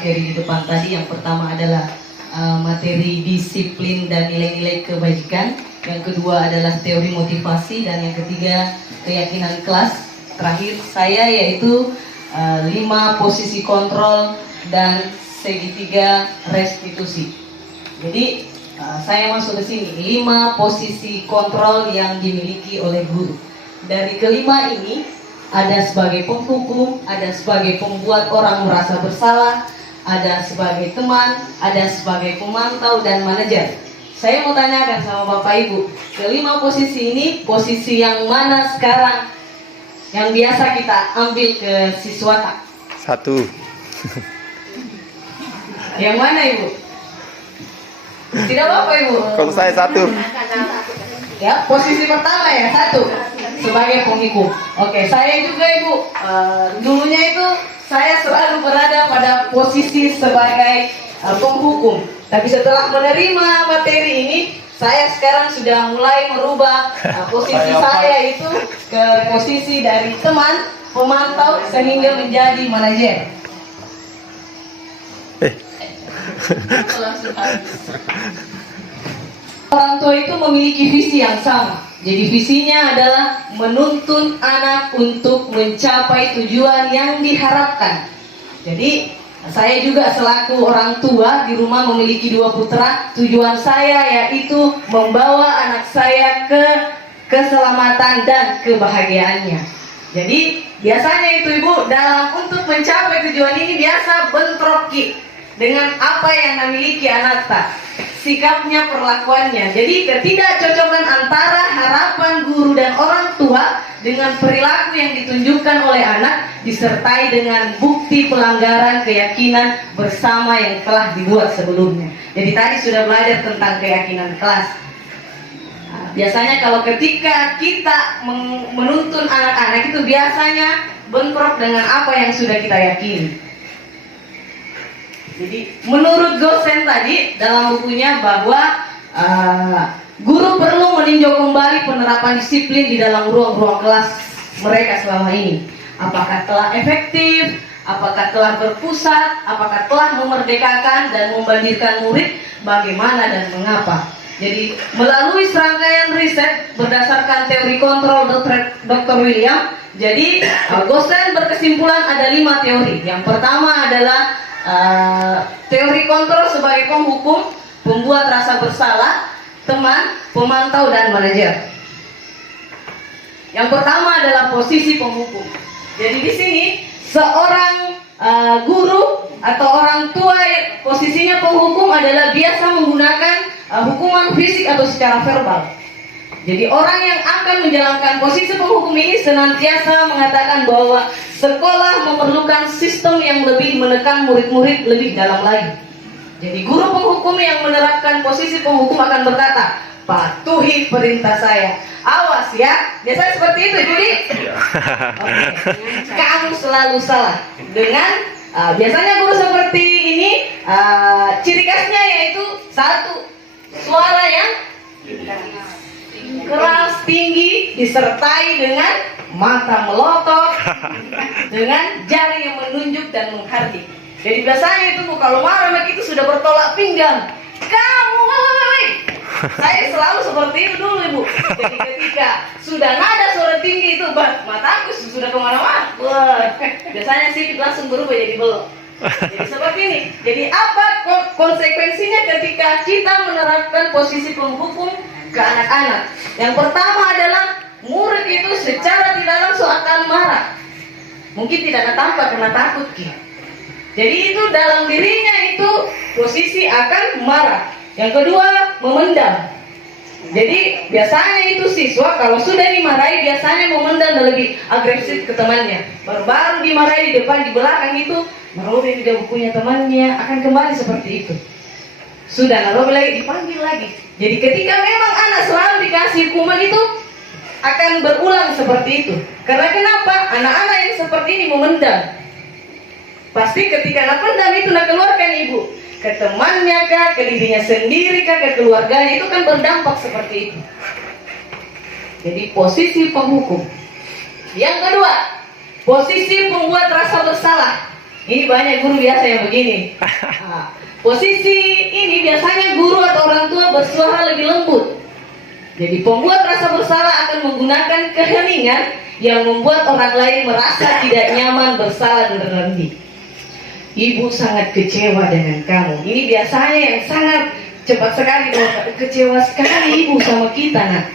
materi di depan tadi. Yang pertama adalah materi disiplin dan nilai-nilai kebajikan. Yang kedua adalah teori motivasi, dan yang ketiga keyakinan kelas. Terakhir saya yaitu 5 posisi kontrol dan segitiga restitusi. Jadi saya masuk ke sini 5 posisi kontrol yang dimiliki oleh guru. Dari kelima ini ada sebagai penghukum, ada sebagai pembuat orang merasa bersalah, ada sebagai teman, ada sebagai pemantau dan manajer. Saya mau tanyakan sama Bapak Ibu, kelima posisi ini posisi yang mana sekarang yang biasa kita ambil ke siswata? 1. Yang mana Ibu? Tidak apa-apa Ibu. Kalau saya 1. Ya, posisi pertama ya 1 sebagai penghukum. Oke, saya juga Ibu. Dulunya itu saya selalu berada pada posisi sebagai penghukum. Tapi setelah menerima materi ini, saya sekarang sudah mulai merubah posisi saya itu ke posisi dari teman, pemantau, sehingga menjadi manajer. Orang tua itu memiliki visi yang sama. Jadi visinya adalah menuntun anak untuk mencapai tujuan yang diharapkan. Jadi saya juga selaku orang tua di rumah memiliki 2 putra. Tujuan saya yaitu membawa anak saya ke keselamatan dan kebahagiaannya. Jadi biasanya itu Ibu dalam untuk mencapai tujuan ini biasa bentroki dengan apa yang memiliki anak tak, sikapnya, perlakuannya. Jadi ketidakcocokan antara harapan guru dan orang tua dengan perilaku yang ditunjukkan oleh anak disertai dengan bukti pelanggaran keyakinan bersama yang telah dibuat sebelumnya. Jadi tadi sudah belajar tentang keyakinan kelas. Biasanya kalau ketika kita menuntun anak-anak itu biasanya bentrok dengan apa yang sudah kita yakini. Jadi menurut Gosen tadi dalam bukunya bahwa guru perlu meninjau kembali penerapan disiplin di dalam ruang-ruang kelas mereka selama ini. Apakah telah efektif, apakah telah berpusat, apakah telah memerdekakan dan membandingkan murid, bagaimana dan mengapa. Jadi melalui serangkaian riset berdasarkan teori kontrol Dr. William, jadi Gosen berkesimpulan ada 5 teori. Yang pertama adalah teori kontrol sebagai penghukum, pembuat rasa bersalah, teman, pemantau dan manajer. Yang pertama adalah posisi penghukum. Jadi di sini seorang guru atau orang tua posisinya penghukum adalah biasa menggunakan hukuman fisik atau secara verbal. Jadi orang yang akan menjalankan posisi penghukum ini senantiasa mengatakan bahwa sekolah memerlukan sistem yang lebih menekan murid-murid lebih dalam lagi. Jadi guru penghukum yang menerapkan posisi penghukum akan berkata, patuhi perintah saya. Awas ya, biasanya seperti itu Juli. Kamu selalu salah. Dengan biasanya guru seperti ini ciri khasnya yaitu 1, suara yang keras, tinggi, disertai dengan mata melotot, dengan jari yang menunjuk dan menghardik. Jadi biasanya itu kalau marah itu sudah bertolak pinggang. Kamu, saya selalu seperti itu dulu Ibu. Jadi ketika sudah nada suara tinggi itu, mataku sudah kemana-mana. Biasanya sih langsung berubah jadi belok. Jadi seperti ini. Jadi apa konsekuensinya ketika kita menerapkan posisi penghukum ke anak-anak? Yang pertama adalah murid itu secara tidak langsung akan marah. Mungkin tidak tampak karena takut. Jadi itu dalam dirinya itu posisi akan marah. Yang kedua, memendam. Jadi biasanya itu siswa kalau sudah dimarahi biasanya memendam dan lebih agresif ke temannya. Baru dimarahi di depan, di belakang itu Narobi tidak punya temannya, akan kembali seperti itu. Sudah Narobi lagi dipanggil lagi. Jadi ketika memang anak selalu dikasih hukuman itu akan berulang seperti itu. Karena kenapa? Anak-anak yang seperti ini memendam. Pasti ketika nak pendam itu nak keluarkan ibu ke temannya kah, ke dirinya sendiri kah, ke keluarganya, itu kan berdampak seperti itu. Jadi posisi penghukum. Yang kedua, posisi pembuat rasa bersalah. Ini banyak guru biasa yang begini. Nah, posisi ini biasanya guru atau orang tua bersuara lebih lembut. Jadi pembuat rasa bersalah akan menggunakan keheningan yang membuat orang lain merasa tidak nyaman, bersalah, dan rendah. Ibu sangat kecewa dengan kamu. Ini biasanya yang sangat cepat sekali kecewa sekali ibu sama kita, nak.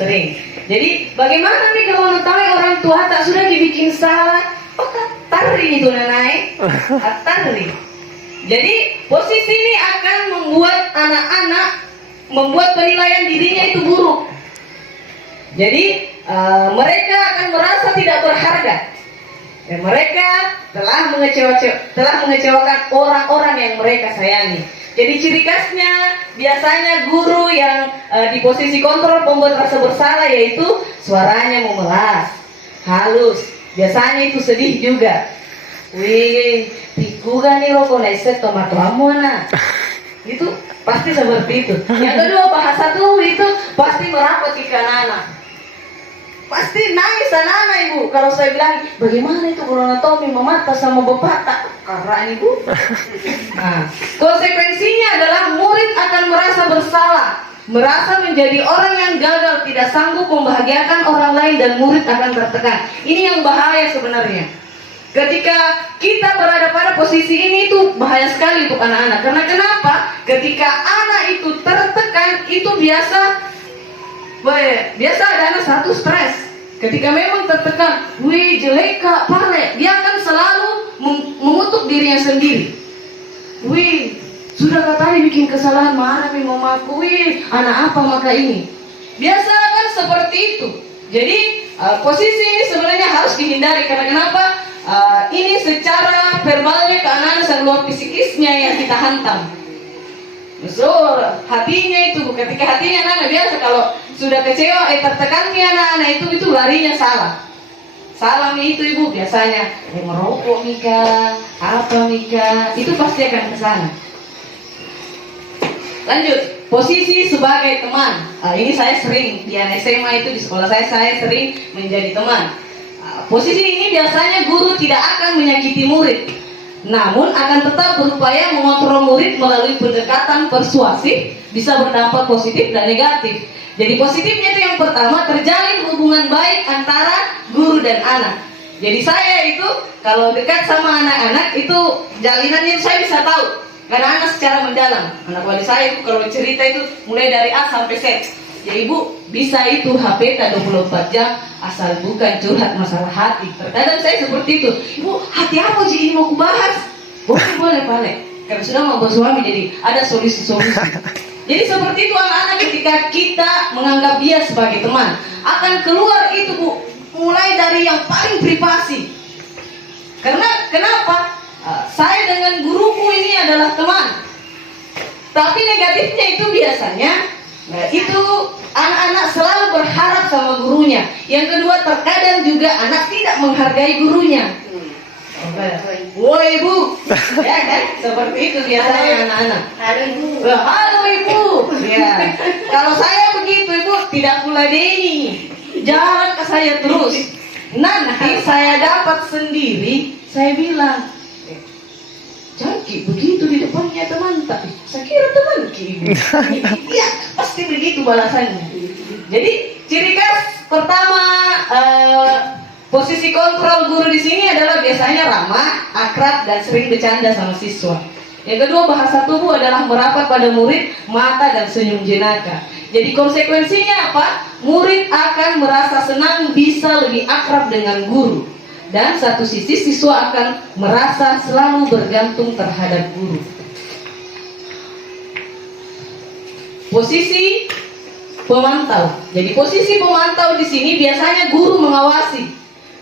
Sering. Jadi bagaimana nih kalau mengetahui orang tua tak sudah dibikin salah? Oh, tari itu nanai. Tari. Jadi posisi ini akan membuat anak-anak membuat penilaian dirinya itu buruk. Jadi mereka akan merasa tidak berharga. Dan mereka telah mengecewakan orang-orang yang mereka sayangi. Jadi ciri khasnya biasanya guru yang di posisi kontrol pembuat rasa bersalah, yaitu suaranya memelas, halus. Biasanya itu sedih juga. Wih, pikuga nih rokok naiset tomat lamona. Itu pasti seperti itu. Yang kedua, bahasa tuh itu pasti merapat ke kanan. Pasti nangis anak-anak ibu. Kalau saya bilang, bagaimana itu kalau Tommy memata sama bapakta? Karena ibu. Nah, konsekuensinya adalah murid akan merasa bersalah, merasa menjadi orang yang gagal, tidak sanggup membahagiakan orang lain, dan murid akan tertekan. Ini yang bahaya sebenarnya. Ketika kita berada pada posisi ini itu bahaya sekali untuk anak-anak. Karena kenapa? Ketika anak itu tertekan, itu biasa ada anak satu stres. Ketika memang tertekan, wih jelek kak, pare, dia akan selalu mengutuk dirinya sendiri. Wih, sudah katanya bikin kesalahan, marah nih mamaku, wih anak apa maka ini. Biasa kan seperti itu. Jadi posisi ini sebenarnya harus dihindari. Karena kenapa? Ini secara verbalnya ke anak-anak dan luar psikisnya yang kita hantam. So, hatinya itu, ketika hatinya anak-anak biasa kalau sudah kecewa, tertekannya anak-anak itu larinya salah. Salah nih itu ibu biasanya, merokok Mika, apa Mika, itu pasti akan ke sana. Lanjut, posisi sebagai teman. Ini saya sering di SMA itu, di sekolah saya sering menjadi teman. Posisi ini biasanya guru tidak akan menyakiti murid, namun akan tetap berupaya mengontrol murid melalui pendekatan persuasif, bisa berdampak positif dan negatif. Jadi positifnya itu yang pertama, terjalin hubungan baik antara guru dan anak. Jadi saya itu kalau dekat sama anak-anak itu jalinannya saya bisa tahu, karena anak secara mendalam. Anak wali saya itu kalau cerita itu mulai dari A sampai Z. Ya ibu bisa itu HP 24 jam asal bukan curhat masalah hati. Terkadang saya seperti itu. Ibu, hati apa sih ini mau kubahas? Boleh Pak. Karena sudah mau bersuami jadi ada solusi-solusi. Jadi seperti itu anak-anak ketika kita menganggap dia sebagai teman, akan keluar itu Bu, mulai dari yang paling privasi. Karena kenapa? Saya dengan guruku ini adalah teman. Tapi negatifnya itu biasanya itu anak-anak selalu berharap sama gurunya. Yang kedua, terkadang juga anak tidak menghargai gurunya. Woi ibu, ya kan? Seperti itu biasanya anak-anak. Halo ibu. Ya. Kalau saya begitu ibu tidak pula deni, jalan ke saya terus. Nanti saya dapat sendiri, saya bilang, Jaki begitu di depannya teman tak? Saya kira teman ibu. Iya, pasti begitu balasannya. Jadi ciri khas pertama posisi kontrol guru di sini adalah biasanya ramah, akrab, dan sering bercanda sama siswa. Yang kedua, bahasa tubuh adalah merapat pada murid, mata dan senyum jenaka. Jadi konsekuensinya apa? Murid akan merasa senang bisa lebih akrab dengan guru. Dan satu sisi siswa akan merasa selalu bergantung terhadap guru. Posisi pemantau. Jadi posisi pemantau di sini biasanya guru mengawasi.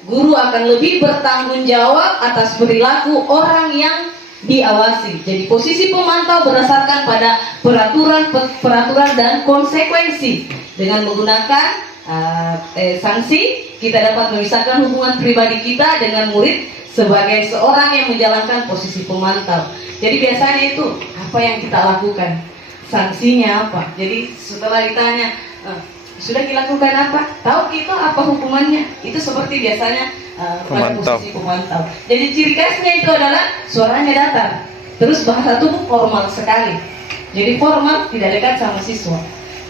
Guru akan lebih bertanggung jawab atas perilaku orang yang diawasi. Jadi posisi pemantau berdasarkan pada peraturan dan konsekuensi. Dengan menggunakan sanksi, kita dapat memisahkan hubungan pribadi kita dengan murid sebagai seorang yang menjalankan posisi pemantau. Jadi biasanya itu apa yang kita lakukan, sanksinya apa. Jadi setelah ditanya, Sudah dilakukan apa? Tahu itu apa hukumannya? Itu seperti biasanya pada posisi pemantau. Jadi ciri khasnya itu adalah suaranya datar, terus bahasa tubuh formal sekali. Jadi formal, tidak dekat sama siswa.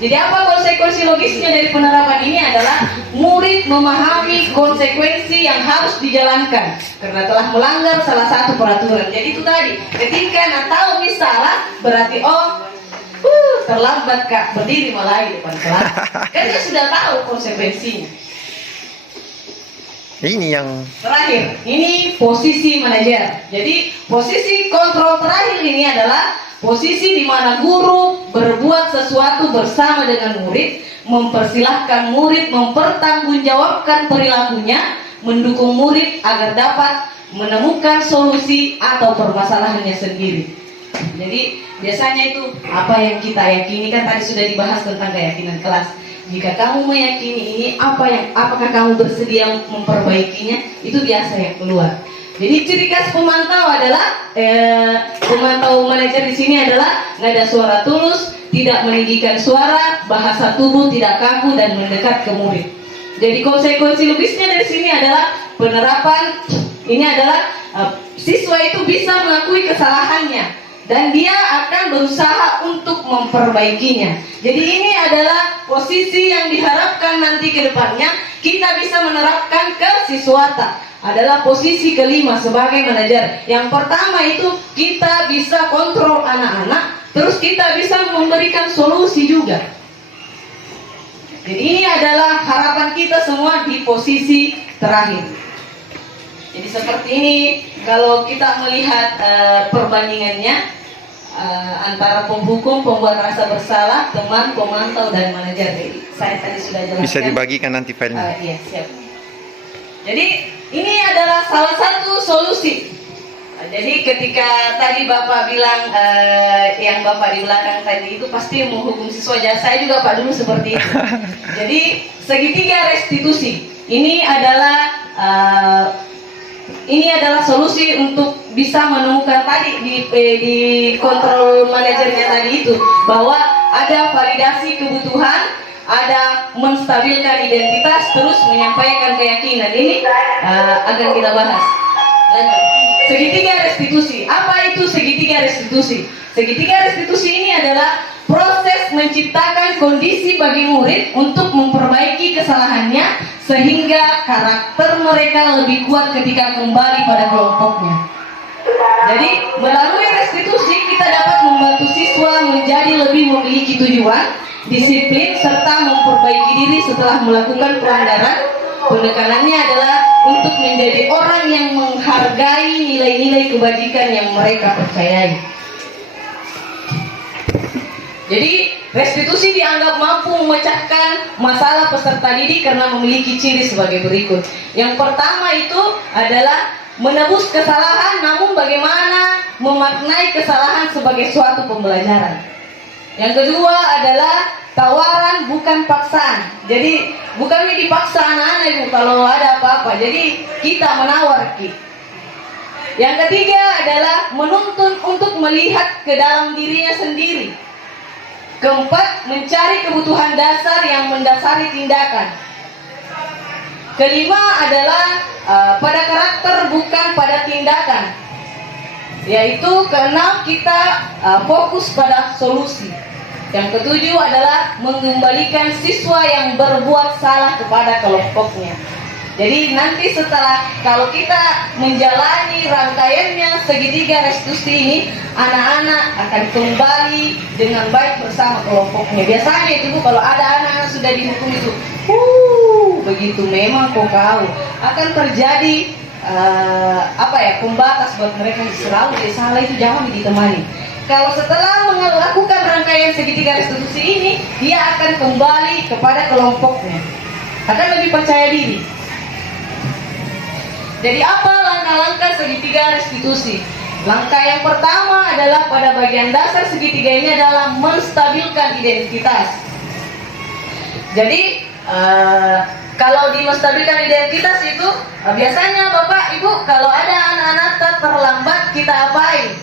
Jadi apa konsekuensi logisnya dari penerapan ini adalah murid memahami konsekuensi yang harus dijalankan karena telah melanggar salah satu peraturan. Jadi itu tadi, ketika tahu salah berarti terlambat kak, berdiri malah di depan kelas. Kan dia sudah tahu konsekuensinya. Ini yang terakhir, ini posisi manajer. Jadi posisi kontrol terakhir ini adalah posisi di mana guru berbuat sesuatu bersama dengan murid, mempersilahkan murid mempertanggungjawabkan perilakunya, mendukung murid agar dapat menemukan solusi atau permasalahannya sendiri. Jadi biasanya itu apa yang kita yakini, kan tadi sudah dibahas tentang keyakinan kelas. Jika kamu meyakini ini, apakah kamu bersedia memperbaikinya? Itu biasa yang keluar. Jadi ciri khas pemantau adalah pemantau manajer di sini adalah nada suara tulus, tidak meninggikan suara, bahasa tubuh tidak kaku dan mendekat ke murid. Jadi konsekuensi logisnya dari sini adalah penerapan ini adalah siswa itu bisa mengakui kesalahannya dan dia akan berusaha untuk memperbaikinya. Jadi ini adalah posisi yang diharapkan nanti ke depannya kita bisa menerapkan ke siswata. Adalah posisi kelima sebagai manajer. Yang pertama itu kita bisa kontrol anak-anak, terus kita bisa memberikan solusi juga. Jadi ini adalah harapan kita semua di posisi terakhir. Jadi seperti ini kalau kita melihat perbandingannya antara penghukum, pembuat rasa bersalah, teman, pemantau dan manajer. Jadi saya tadi sudah jelaskan. Bisa dibagikan nanti filenya. Iya, siap. Jadi ini adalah salah satu solusi. Jadi ketika tadi Bapak bilang yang Bapak di belakang tadi itu pasti menghukum siswa, saya juga Pak dulu seperti itu. Jadi segitiga restitusi ini adalah solusi untuk bisa menemukan tadi di kontrol manajernya tadi itu bahwa ada validasi kebutuhan, ada menstabilkan identitas, terus menyampaikan keyakinan. Ini akan kita bahas. Lanjut. Segitiga restitusi. Apa itu segitiga restitusi? Segitiga restitusi ini adalah proses menciptakan kondisi bagi murid untuk memperbaiki kesalahannya sehingga karakter mereka lebih kuat ketika kembali pada kelompoknya. Jadi melalui restitusi kita dapat membantu siswa menjadi lebih memiliki tujuan, disiplin, serta memperbaiki diri setelah melakukan pelanggaran. Penekanannya adalah untuk menjadi orang yang menghargai nilai-nilai kebajikan yang mereka percayai. Jadi restitusi dianggap mampu memecahkan masalah peserta didik karena memiliki ciri sebagai berikut. Yang pertama itu adalah menebus kesalahan, namun bagaimana memaknai kesalahan sebagai suatu pembelajaran. Yang kedua adalah tawaran bukan paksaan. Jadi bukan dipaksa anak-anak itu kalau ada apa-apa. Jadi kita menawar. Yang ketiga adalah menuntun untuk melihat ke dalam dirinya sendiri. Keempat, mencari kebutuhan dasar yang mendasari tindakan. Kelima adalah pada karakter bukan pada tindakan. Yaitu keenam kita fokus pada solusi. Yang ketujuh adalah mengembalikan siswa yang berbuat salah kepada kelompoknya. Jadi nanti setelah kalau kita menjalani rangkaiannya segitiga restitusi ini, anak-anak akan kembali dengan baik bersama kelompoknya. Biasanya itu kalau ada anak-anak sudah dihukum itu, begitu memang kok kau akan terjadi pembatas buat mereka selalu salah itu jangan ditemani. Kalau setelah melakukan rangkaian segitiga restitusi ini, dia akan kembali kepada kelompoknya, akan lebih percaya diri. Jadi apa langkah-langkah segitiga restitusi? Langkah yang pertama adalah pada bagian dasar segitiga ini adalah menstabilkan identitas. Jadi kalau di menstabilkan identitas itu biasanya Bapak Ibu kalau ada anak-anak terlambat kita apain?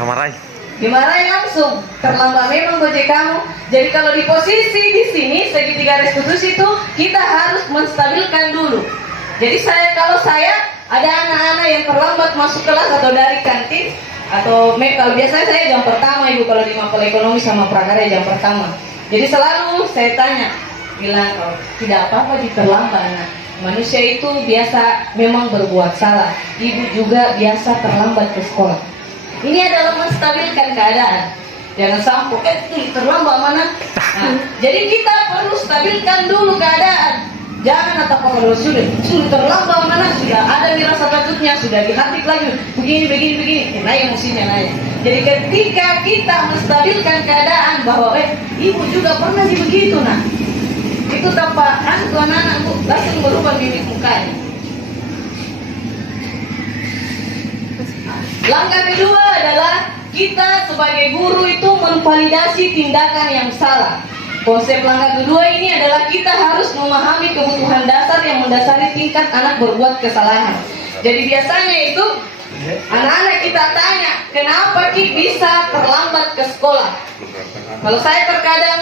Marahin. dimarahin langsung. Terlambat memang gojek kamu. Jadi kalau di posisi di sini segitiga restitusi itu kita harus menstabilkan dulu. Jadi kalau saya ada anak-anak yang terlambat masuk kelas atau dari kantin atau kalau biasanya saya jam pertama ibu kalau di mapel ekonomi sama prakarya jam pertama. Jadi selalu saya tanya, bilang kalau tidak apa-apa terlambat. Nah, manusia itu biasa memang berbuat salah. Ibu juga biasa terlambat ke sekolah. Ini adalah menstabilkan keadaan. Jangan sampai terlambat mana. Nah, jadi kita perlu stabilkan dulu keadaan. Jangan atau kalau sudah terlambat mana, sudah ada nih rasa takutnya, sudah dihatik lagi begini. Nah, emosinya naik. Jadi ketika kita menstabilkan keadaan bahwa ibu juga pernah begitu nah. Itu tanpa anak-anak langsung berubah mimik mukanya. Langkah kedua adalah kita sebagai guru itu memvalidasi tindakan yang salah. Konsep langkah kedua ini adalah kita harus memahami kebutuhan dasar yang mendasari tingkat anak berbuat kesalahan. Jadi biasanya itu anak-anak kita tanya, kenapa Ki bisa terlambat ke sekolah? Kalau saya terkadang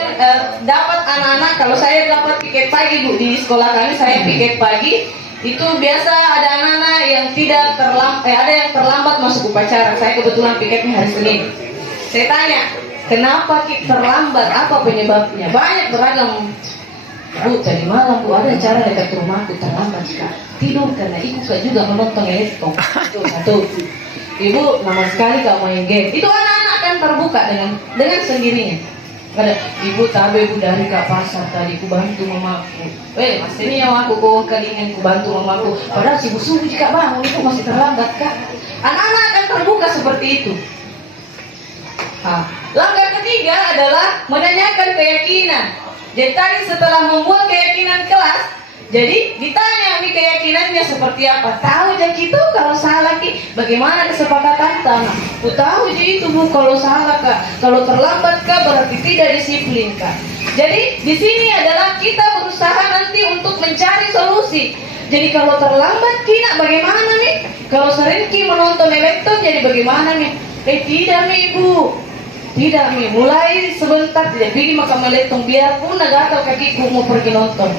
dapat anak-anak, kalau saya dapat piket pagi Bu, di sekolah kami saya piket pagi. Itu biasa ada anak-anak yang tidak ada yang terlambat masuk upacara. Saya kebetulan piketnya hari Senin. Saya tanya, kenapa kita terlambat? Apa penyebabnya? Banyak beragam. Bu, tadi malam Bu ada acara dekat rumahku terlambat Kak. Tidur karena ikut juga menonton elektron. Itu satu. Ibu lama sekali Kak main game. Itu anak-anak akan terbuka dengan sendirinya. Ada ibu tabe Bu dari Kak pasar tadi ku bantu mamaku. Mas ini yang aku kelingan ku bantu mamaku. Padahal si subuh jika bangun itu masih terlambat Kak. Anak-anak akan terbuka seperti itu. Langkah ketiga adalah menanyakan keyakinan. Jadi tadi setelah membuat keyakinan kelas, jadi ditanya nih keyakinannya seperti apa. Tahu jadi itu kalau salah Ki, bagaimana kesepakatan tanah? Ku tahu jadi itu Bu kalau salah Kak. Kalau terlambat Kak berarti tidak disiplin Kak. Jadi di sini adalah kita berusaha nanti untuk mencari solusi. Jadi kalau terlambat Ki nak bagaimana nih? Kalau sering Ki menonton elektron jadi bagaimana nih? Tidak nih Ibu. Tidak nih, mulai sebentar tidak pergi makan meletong biarpun gatal kakiku mau pergi nonton.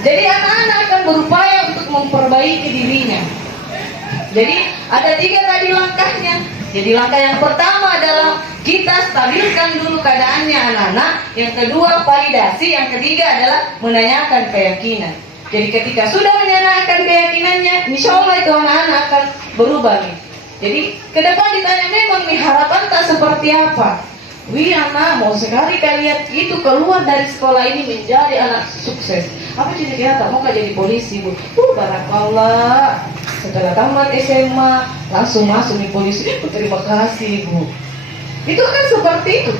Jadi anak-anak akan berupaya untuk memperbaiki dirinya. Jadi ada 3 tadi langkahnya. Jadi langkah yang pertama adalah kita stabilkan dulu keadaannya anak-anak. Yang kedua validasi. Yang ketiga adalah menanyakan keyakinan. Jadi ketika sudah menanyakan keyakinannya, insya Allah itu anak-anak akan berubah nih. Jadi ke depan ditanya memang nih harapan tak seperti apa. Wih anak mau sekali kalian itu keluar dari sekolah ini menjadi anak sukses. Apa cita-cita mau jadi polisi Bu? Barakallah. Setelah tamat SMA langsung masuk di polisi. Terima kasih Bu. Itu kan seperti itu.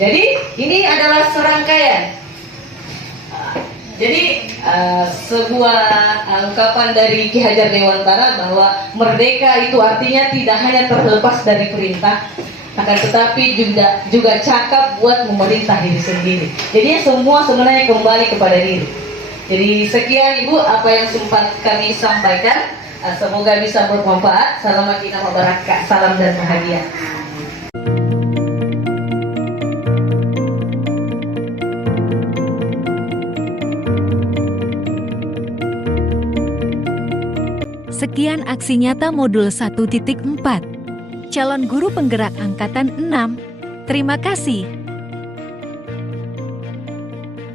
Jadi ini adalah serangkaian. Jadi sebuah ungkapan dari Ki Hajar Dewantara bahwa merdeka itu artinya tidak hanya terlepas dari perintah, akan tetapi juga cakap buat memerintah diri sendiri. Jadi semua sebenarnya kembali kepada diri. Jadi sekian Ibu apa yang sempat kami sampaikan. Semoga bisa bermanfaat. Salam makinah wabarakatuh. Salam dan bahagia. Sekian aksi nyata modul 1.4. Calon guru penggerak angkatan 6. Terima kasih.